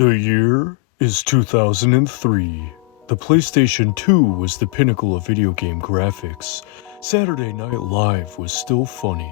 The year is 2003. The PlayStation 2 was the pinnacle of video game graphics. Saturday Night Live was still funny.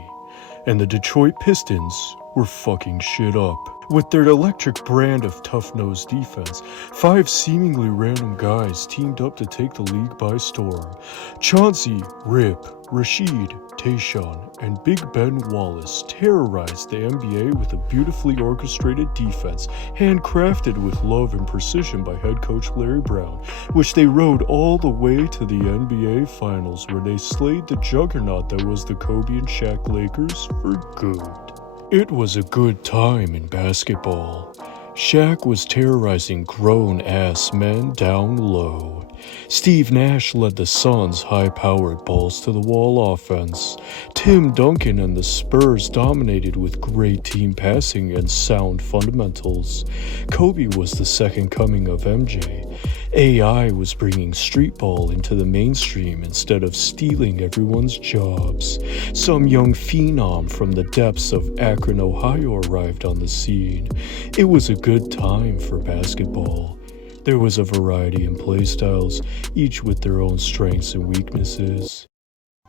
And the Detroit Pistons were fucking shit up. With their electric brand of tough-nosed defense, 5 seemingly random guys teamed up to take the league by storm. Chauncey, Rip, Rashid, Tayshaun, and Big Ben Wallace terrorized the NBA with a beautifully orchestrated defense, handcrafted with love and precision by head coach Larry Brown, which they rode all the way to the NBA Finals, where they slayed the juggernaut that was the Kobe and Shaq Lakers for good. It was a good time in basketball. Shaq was terrorizing grown-ass men down low. Steve Nash led the Suns' high-powered balls-to-the-wall offense. Tim Duncan and the Spurs dominated with great team passing and sound fundamentals. Kobe was the second coming of MJ. AI was bringing street ball into the mainstream instead of stealing everyone's jobs. Some young phenom from the depths of Akron, Ohio arrived on the scene. It was a good time for basketball. There was a variety in playstyles, each with their own strengths and weaknesses.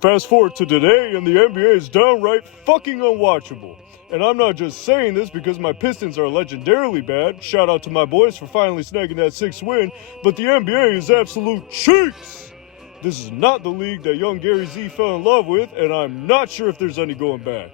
Fast forward to today, and the NBA is downright fucking unwatchable. And I'm not just saying this because my Pistons are legendarily bad, shout out to my boys for finally snagging that 6th win, but the NBA is absolute cheeks! This is not the league that young Gary Z fell in love with, and I'm not sure if there's any going back.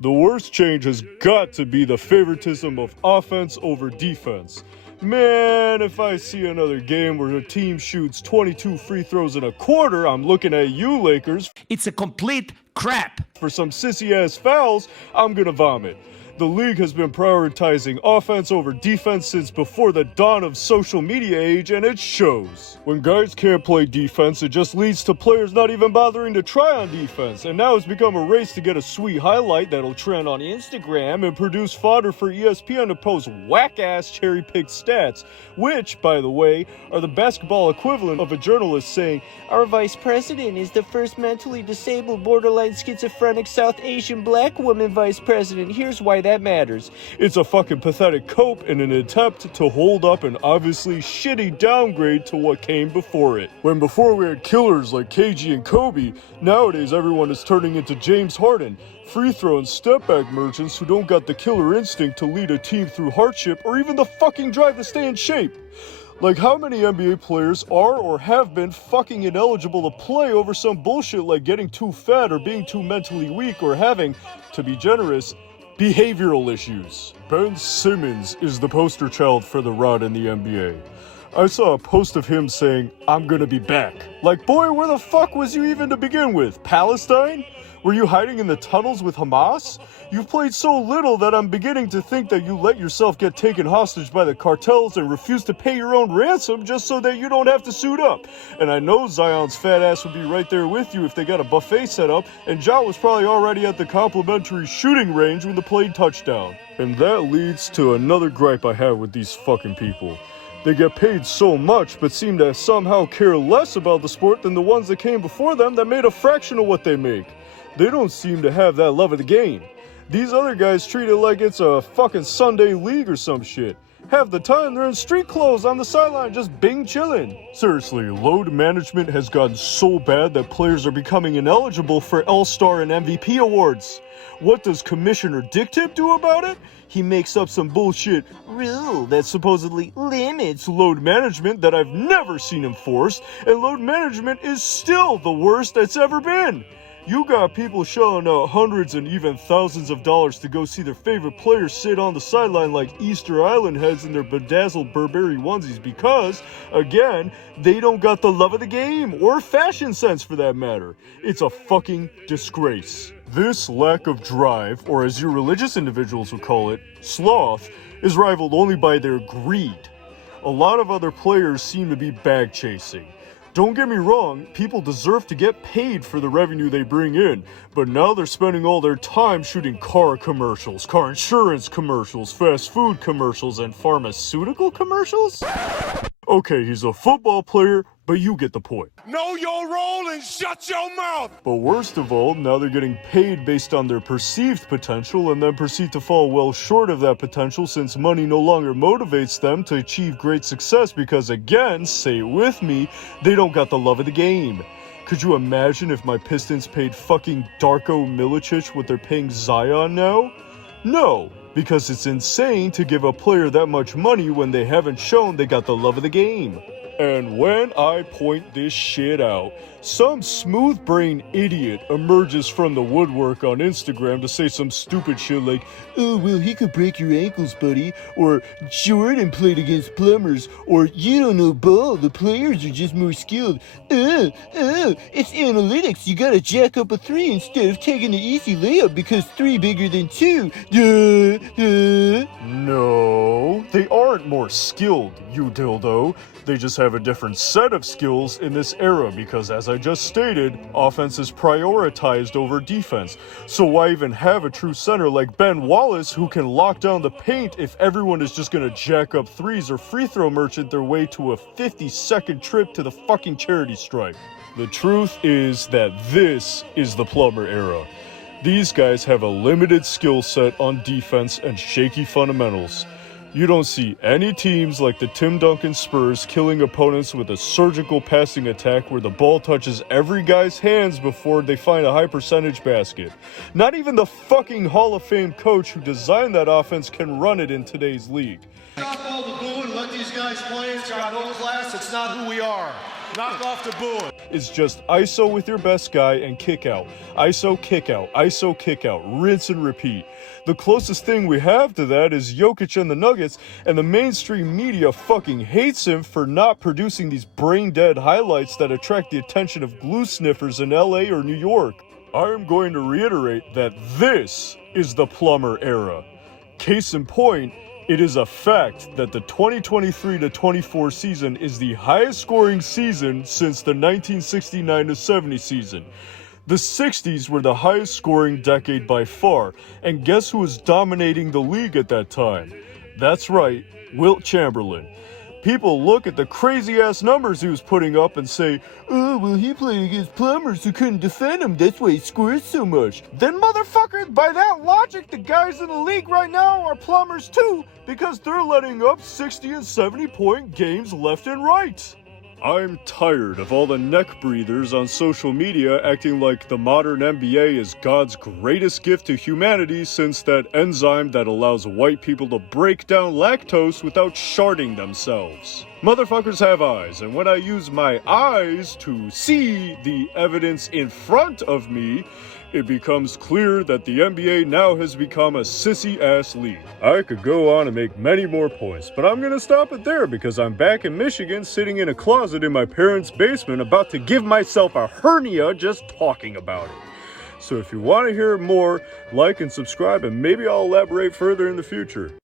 The worst change has got to be the favoritism of offense over defense. Man, if I see another game where a team shoots 22 free throws in a quarter, I'm looking at you, Lakers. It's a complete crap. For some sissy-ass fouls, I'm gonna vomit. The league has been prioritizing offense over defense since before the dawn of social media age, and it shows. When guys can't play defense, it just leads to players not even bothering to try on defense, and now it's become a race to get a sweet highlight that'll trend on Instagram and produce fodder for ESPN to post whack-ass cherry-picked stats, which, by the way, are the basketball equivalent of a journalist saying, "Our vice president is the first mentally disabled, borderline schizophrenic South Asian black woman vice president. Here's why that matters." It's a fucking pathetic cope in an attempt to hold up an obviously shitty downgrade to what came before it. When before we had killers like KG and Kobe, nowadays everyone is turning into James Harden, free throw and step back merchants who don't got the killer instinct to lead a team through hardship or even the fucking drive to stay in shape. Like, how many NBA players are or have been fucking ineligible to play over some bullshit like getting too fat or being too mentally weak or having, to be generous, behavioral issues? Ben Simmons is the poster child for the rot in the NBA. I saw a post of him saying, "I'm gonna be back." Like, boy, where the fuck was you even to begin with? Palestine? Were you hiding in the tunnels with Hamas? You've played so little that I'm beginning to think that you let yourself get taken hostage by the cartels and refuse to pay your own ransom just so that you don't have to suit up. And I know Zion's fat ass would be right there with you if they got a buffet set up, and Ja was probably already at the complimentary shooting range when the plane touched down. And that leads to another gripe I have with these fucking people. They get paid so much, but seem to somehow care less about the sport than the ones that came before them that made a fraction of what they make. They don't seem to have that love of the game. These other guys treat it like it's a fucking Sunday league or some shit. Half the time they're in street clothes on the sideline just bing chillin'. Seriously, load management has gotten so bad that players are becoming ineligible for All-Star and MVP awards. What does Commissioner Dick Tip do about it? He makes up some bullshit rule that supposedly limits load management that I've never seen enforced, and load management is still the worst it's ever been. You got people shelling out hundreds and even thousands of dollars to go see their favorite players sit on the sideline like Easter Island heads in their bedazzled Burberry onesies because, again, they don't got the love of the game or fashion sense for that matter. It's a fucking disgrace. This lack of drive, or as you religious individuals would call it, sloth, is rivaled only by their greed. A lot of other players seem to be bag chasing. Don't get me wrong, people deserve to get paid for the revenue they bring in, but now they're spending all their time shooting car commercials, car insurance commercials, fast food commercials, and pharmaceutical commercials? Okay, he's a football player, But you get the point. Know your role and shut your mouth! But worst of all, now they're getting paid based on their perceived potential and then proceed to fall well short of that potential since money no longer motivates them to achieve great success because, again, say it with me, they don't got the love of the game. Could you imagine if my Pistons paid fucking Darko Milicic what they're paying Zion now? No, because it's insane to give a player that much money when they haven't shown they got the love of the game. And when I point this shit out, some smooth-brained idiot emerges from the woodwork on Instagram to say some stupid shit like, "Oh, well, he could break your ankles, buddy," or "Jordan played against plumbers," or "You don't know ball, the players are just more skilled." It's analytics, you gotta jack up a 3 instead of taking the easy layup because 3 bigger than 2. No, they aren't more skilled, you dildo. They just have a different set of skills in this era because, as I just stated, offense is prioritized over defense. So why even have a true center like Ben Wallace who can lock down the paint if everyone is just gonna jack up threes or free throw merchant their way to a 50-second trip to the fucking charity stripe? The truth is that this is the Plumber era. These guys have a limited skill set on defense and shaky fundamentals. You don't see any teams like the Tim Duncan Spurs killing opponents with a surgical passing attack where the ball touches every guy's hands before they find a high percentage basket. Not even the fucking Hall of Fame coach who designed that offense can run it in today's league. Stop all the booing, let these guys play. It's got no class, it's not who we are. Knock off the booing. It's just ISO with your best guy and kick out. ISO, kick out. ISO, kick out. Rinse and repeat. The closest thing we have to that is Jokic and the Nuggets, and the mainstream media fucking hates him for not producing these brain-dead highlights that attract the attention of glue sniffers in LA or New York. I am going to reiterate that this is the Plumber era. Case in point, it is a fact that the 2023-24 season is the highest scoring season since the 1969-70 season. The 60s were the highest scoring decade by far, and guess who was dominating the league at that time? That's right, Wilt Chamberlain. People look at the crazy-ass numbers he was putting up and say, "Oh, well, he played against plumbers who couldn't defend him, that's why he scores so much." Then, motherfucker, by that logic, the guys in the league right now are plumbers too, because they're letting up 60 and 70-point games left and right. I'm tired of all the neck breathers on social media acting like the modern NBA is God's greatest gift to humanity since that enzyme that allows white people to break down lactose without sharding themselves. Motherfuckers have eyes, and when I use my eyes to see the evidence in front of me, it becomes clear that the NBA now has become a sissy-ass league. I could go on and make many more points, but I'm gonna stop it there because I'm back in Michigan sitting in a closet in my parents' basement about to give myself a hernia just talking about it. So if you want to hear more, like and subscribe, and maybe I'll elaborate further in the future.